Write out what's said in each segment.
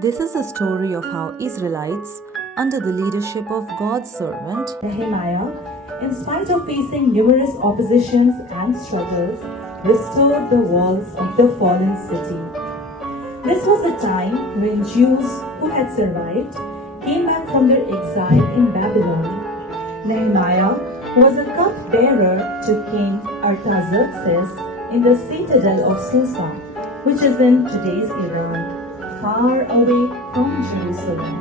This is a story of how Israelites, under the leadership of God's servant Nehemiah, in spite of facing numerous oppositions and struggles, restored the walls of the fallen city. This was the time when Jews who had survived came back from their exile in Babylon. Nehemiah was a cupbearer to King Artaxerxes in the citadel of Susa, which is in today's Iran, far away from Jerusalem.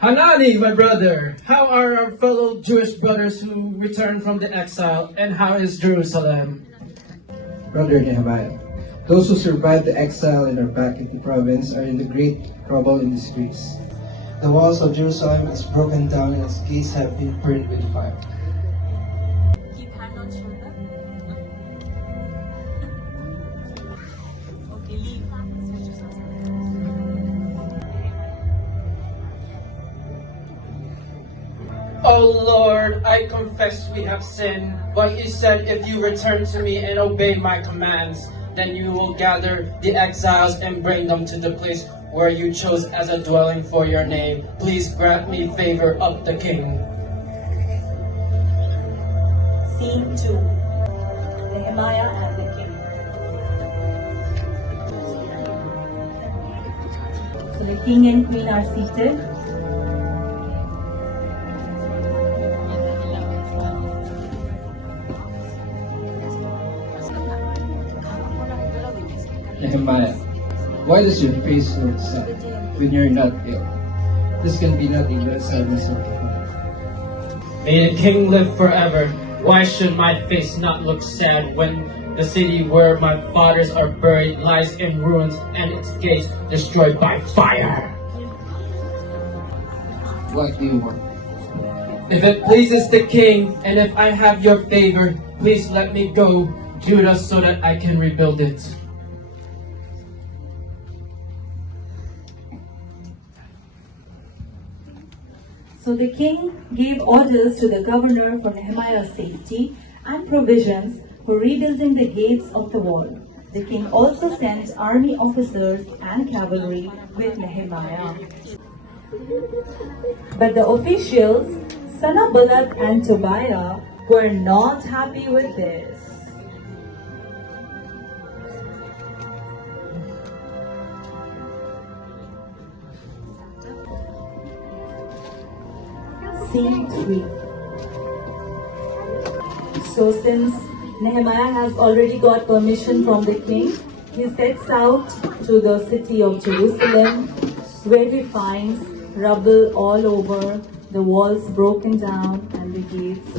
Hanani, my brother, how are our fellow Jewish brothers who returned from the exile, and how is Jerusalem? Brother Nehemiah, those who survived the exile and are back in the province are in the great trouble and disgrace. The walls of Jerusalem is broken down and its gates have been burned with fire. Keep hand on shoulder. Okay, leave. Switch yourself. O Lord, I confess we have sinned, but you said if you return to me and obey my commands, then you will gather the exiles and bring them to the place where you chose as a dwelling for your name. Please grant me favor of the king. Scene 2. Nehemiah and the king. So the king and queen are seated. Nehemiah, why does your face look sad when you're not ill? This can be nothing but sadness of the heart. May the king live forever. Why should my face not look sad when the city where my fathers are buried lies in ruins and its gates destroyed by fire? What do you want? If it pleases the king, and if I have your favor, please let me go, Judah, so that I can rebuild it. So the king gave orders to the governor for Nehemiah's safety and provisions for rebuilding the gates of the wall. The king also sent army officers and cavalry with Nehemiah. But the officials, Sanballat and Tobiah, were not happy with this. Scene 3. So since Nehemiah has already got permission from the king, he sets out to the city of Jerusalem, where he finds rubble all over, the walls broken down and the gates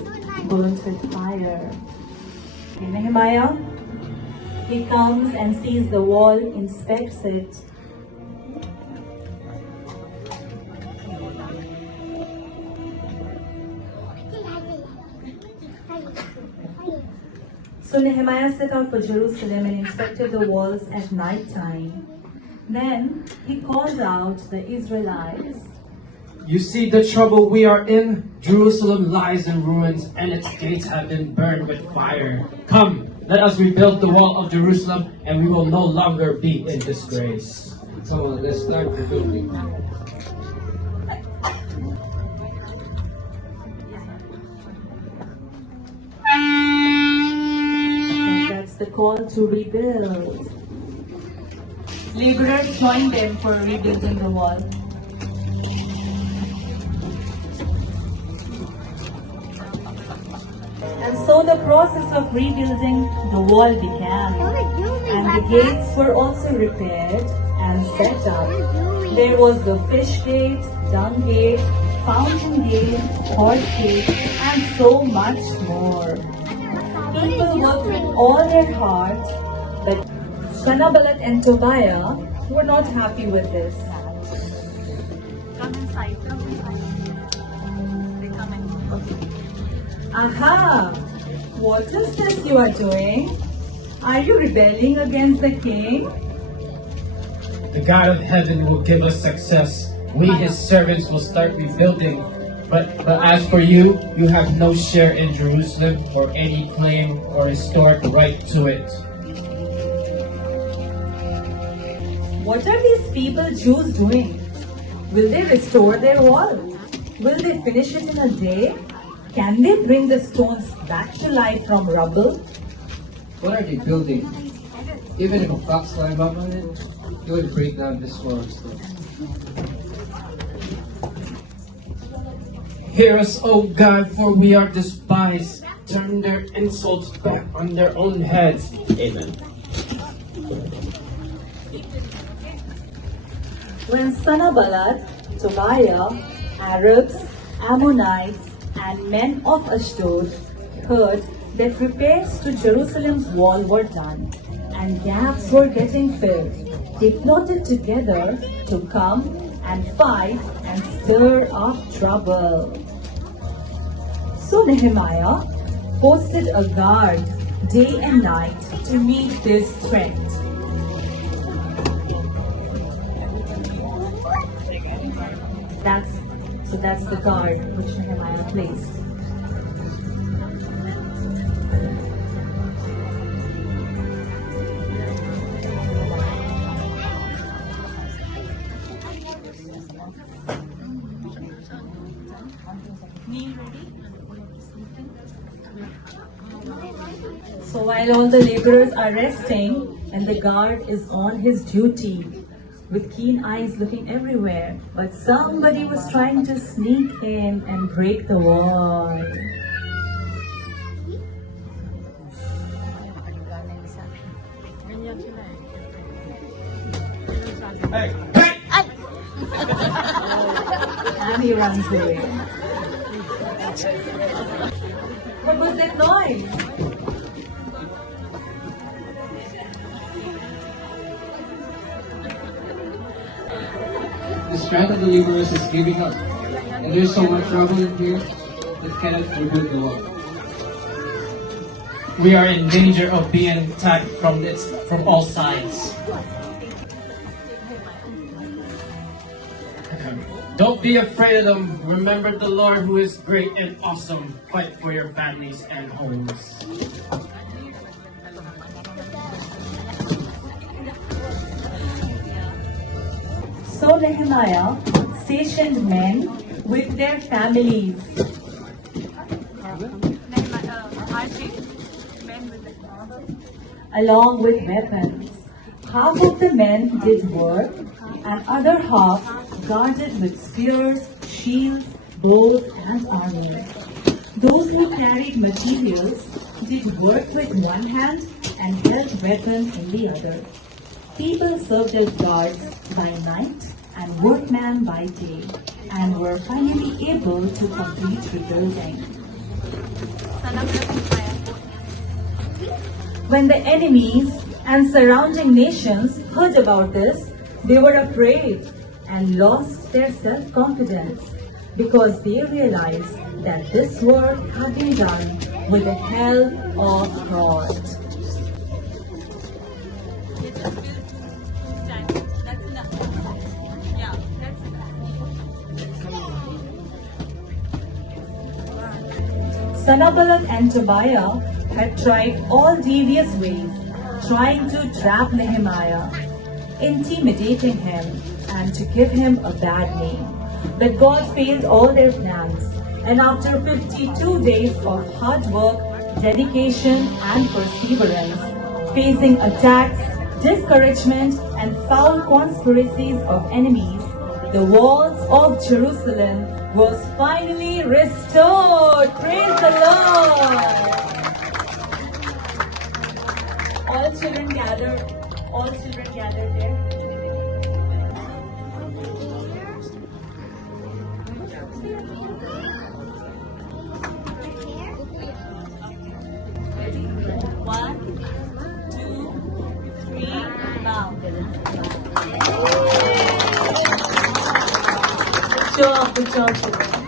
burnt with fire. Okay, Nehemiah, he comes and sees the wall, inspects it. So Nehemiah set out for Jerusalem and inspected the walls at night time. Then he called out the Israelites. You see the trouble we are in? Jerusalem lies in ruins, and its gates have been burned with fire. Come, let us rebuild the wall of Jerusalem, and we will no longer be in disgrace. So let's start rebuilding. That's the call to rebuild. Laborers joined them for rebuilding the wall. And so the process of rebuilding the wall began. And the gates were also repaired and set up. There was the fish gate, dung gate, fountain gate, horse gate, and so much more. People worked with all their heart, but Sanballat and Tobiah were not happy with this. Come inside. Come inside. They come in. Okay. Aha! What is this you are doing? Are you rebelling against the king? The God of heaven will give us success. We, his servants, will start rebuilding. But as for you, you have no share in Jerusalem or any claim or historic right to it. What are these people Jews doing? Will they restore their wall? Will they finish it in a day? Can they bring the stones back to life from rubble? What are they building? Even if a fox climbed up on it, it would break down this wall of stone. Hear us, O God, for we are despised. Turn their insults back on their own heads. Amen. When Sanballat, Tobiah, Arabs, Ammonites, and men of Ashdod heard that repairs to Jerusalem's wall were done and gaps were getting filled, they plotted together to come and fight and stir up trouble. So Nehemiah posted a guard day and night to meet this threat. That's the guard which Nehemiah placed. So while all the laborers are resting and the guard is on his duty, with keen eyes looking everywhere, but somebody was trying to sneak in and break the wall. Hey. And he runs away. What was that noise? The strength of the laborers is giving up, and there's so much trouble in here that cannot rebuild the wall. We are in danger of being attacked from all sides. Don't be afraid of them. Remember the Lord who is great and awesome. Fight for your families and homes. So Nehemiah stationed men with their families. Along with weapons. Half of the men did work, and other half guarded with spears, shields, bows, and armor. Those who carried materials did work with one hand and held weapons in the other. People served as guards by night and workmen by day, and were finally able to complete rebuilding. When the enemies and surrounding nations heard about this, they were afraid and lost their self-confidence because they realized that this work had been done with the help of God. Sanballat and Tobiah had tried all devious ways, trying to trap Nehemiah, intimidating him, and to give him a bad name. But God failed all their plans, and after 52 days of hard work, dedication, and perseverance, facing attacks, discouragement, and foul conspiracies of enemies, the walls of Jerusalem was finally restored. Praise the Lord! All children gathered there. Ready? 1, 2, 3, now. Good job, children.